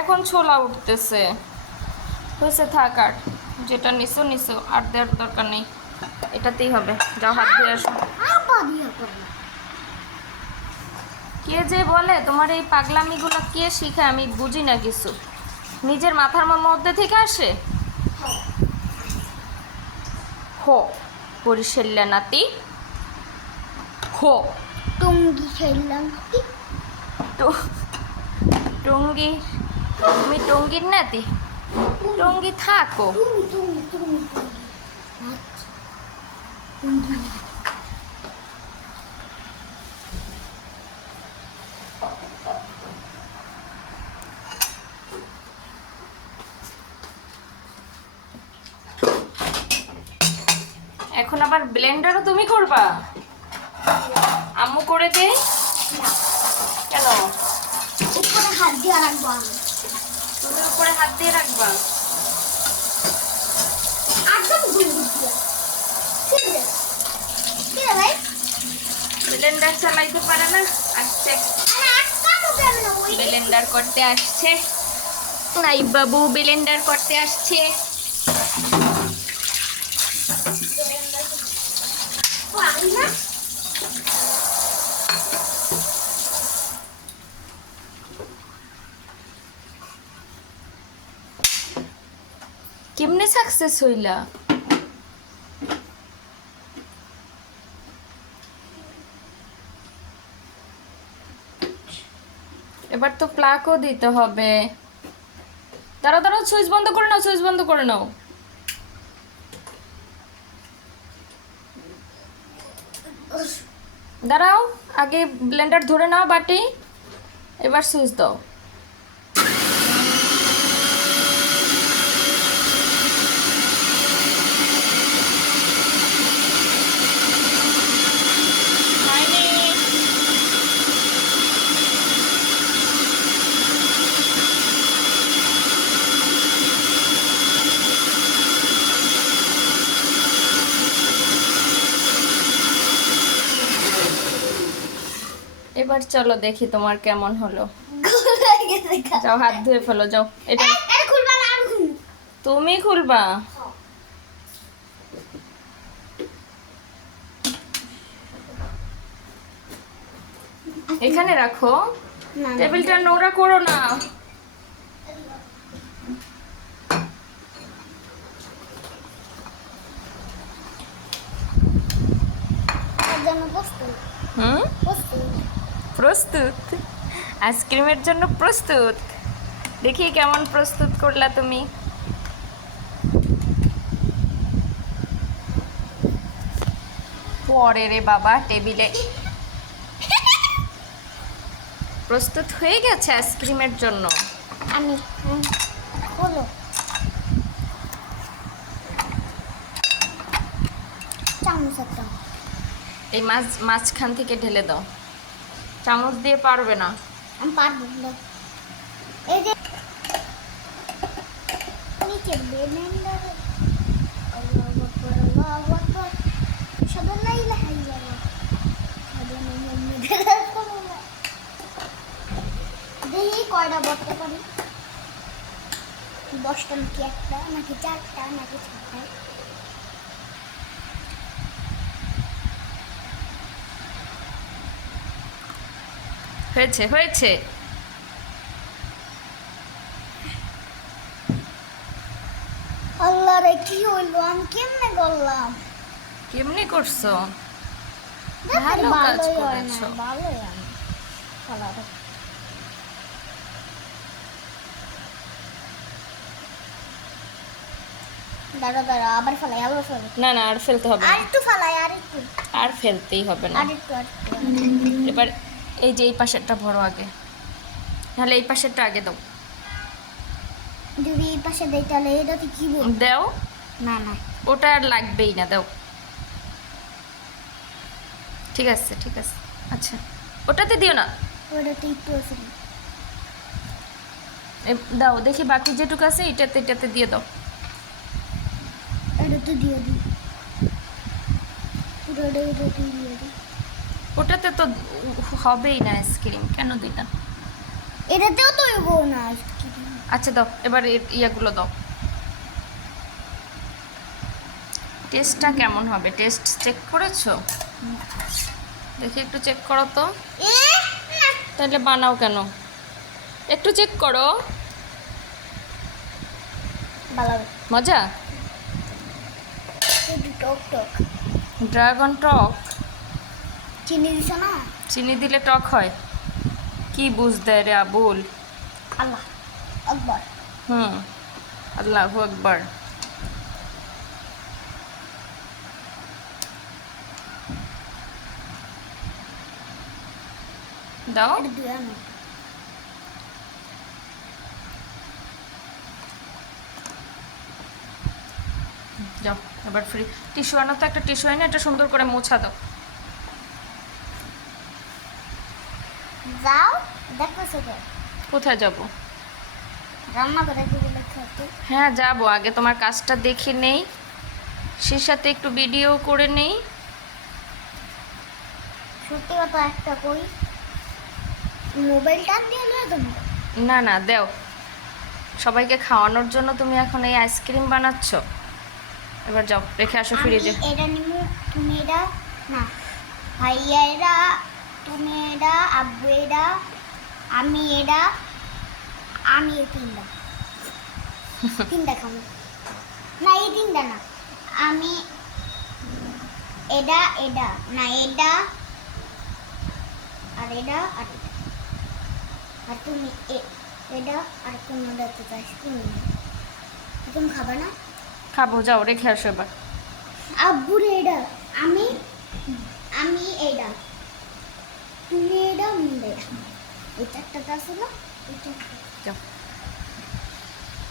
এখন ছোলা উঠতেছে। হয়েছে, থাক। আর যেটা নিছো নিছো, আর দেওয়ার দরকার নেই, এটাতেই হবে। যাও হাত ধুয়ে আসো। কে যে বলে তোমার এই পাগলামিগুলো কে শিখায় আমি বুঝি না কিছু। নিজের মাথার মধ্যে থেকে আসে। হো বরিশাল্লা নাতি, হো টঙ্গি খেললাম। টঙ্গি, তুমি টঙ্গির নাতি? টঙ্গি থাকো। এখন আবার ব্লেন্ডারও তুমি করবা? আম্মু করে দে। কেন? উপরে হাত দিয়ে রাখবো আমি। তুমি উপরে হাত দিয়ে রাখবা? একদম গুলি দিয়ে। ঠিক আছে। কি রে ভাই? ব্লেন্ডার চালাইতে পারে না? আসছে, আরে একটা মুখে আমি না ওই ব্লেন্ডার করতে আসছে। নাই বাবু ব্লেন্ডার করতে আসছে। পারি না। কেমনে সাকসেস হইলা? এবার তো প্লাগও দিতে হবে। দাঁড়াও দাঁড়াও, সুইচ বন্ধ করে নাও, সুইচ বন্ধ করে নাও। দাঁড়াও, আগে ব্লেন্ডার ধরে নাও বাটি, এবার সুইচ দাও। এবার চলো দেখি তোমার কেমন হলো। যাও হাত ধুয়ে ফেলো, যাও। এটা আরে খুলবা না আমি খুলবো। তুমি খুলবা? এখানে রাখো, না না। টেবিলটা নোংরা করো না। তার জন্য বসতে হুম, বসতে প্রস্তুত? আইসক্রিমের জন্য প্রস্তুত? দেখি কেমন প্রস্তুত করলা তুমি। পরে রে বাবা, টেবিলে প্রস্তুত হয়ে গেছে আইসক্রিমের জন্য। আমি হলো চামচ একটা। এই মাঝখান থেকে ঢেলে দাও, চামচ দিয়ে পারবে না। আমি পারবো না। এই যে নিচের ব্লেন্ডার আল্লাহু আকবার আল্লাহু আকবার আশহাদু লা ইলাহা ইল্লাল্লাহ আশহাদু আন্না মুহাম্মাদার রাসূলুল্লাহ। দেখি কয়টা বলতে পারি, 10টা নাকি একটা নাকি 4টা নাকি 6টা। হয়েছে হয়েছে। আল্লাহ রে কি হইলো, আমি কেমনে করলাম? কেমনি করছো? ভালো ভালো কাজ ভালোই হয় না, করেছো। ভালোই হয় না। কালার দাঁড়া দাঁড়া আবার ফেলাই আবার ফেলাই না না, আর ফেলতে হবে আর না, একটু ফেলাই আর একটু আর ফেলতেই হবে না। আর একটু আর একটু। এবার এই যে এই পাশেরটা ভরো আগে, তাহলে এই পাশেরটা আগে দাও। যদি এই পাশে দেই তাহলে এটাতে কি বল? দাও, না না ওটা আর লাগবেই না, দাও। ঠিক আছে ঠিক আছে, আচ্ছা ওটাতে দিও না। ওটাতে একটু আছে। দাও দেখি, বাকি যেটুকু আছে এটাতে এটাতে দিয়ে দাও। এটাতে দিয়ে দিই, পুরোটা এটাতে দিয়ে দিই। ওটাতে তো হবেই না আইসক্রিম, কেন দিতা? এটাতেও তো হইব না আইসক্রিম। আচ্ছা দাও, এবার ইয়াগুলো দাও। টেস্টটা কেমন হবে, টেস্ট চেক করেছো? দেখি একটু চেক করো তো। এ না তাহলে বানাও কেন? একটু চেক করো। ভালো মজা? একটু টক টক ড্রাগন টক? চিনি দিছ না চিনি দিলে টক হয়? কি বুঝতে রে আবুল? আল্লাহ আকবার হুম, আল্লাহু আকবার। দাও। এটা দিয়ে আনো যাও, এবার ফ্রি টিস্যু আনো তো, একটা টিস্যু এনে এটা সুন্দর করে মোছা দাও। যাও দেখো সেটা কোথায় যাব? রান্না করে দিলে খেতে হ্যাঁ যাব, আগে তোমার কাজটা দেখে নেই, সে সাথে একটু ভিডিও করে নেই। সত্যি কথা একটা কই মোবাইলটা দিয়ে লয়ে দেবো না না, দেও। সবাইকে খাওয়ানোর জন্য তুমি এখন এই আইসক্রিম বানাচ্ছ। এবার যাও, রেখে আসো ফ্রিজে। আমি এটা নিমু তুমি এটা না ভাইয়া এটা তুমি এটা আব্বু এটা আমি এটা আমি এই তিনটা খাবো না এই তিনটা না আমি এটা এটা না এটা আর এটা আর এটা আর তুমি এটা আর তুমি দেখতে চাইছ তুমি খাবে না খাবো, যাও রেখে আসো এবার। আব্বুর এটা আমি আমি এটা তুমি এটা আমি এটা এই চারটা আছে না এই চারটা যাও।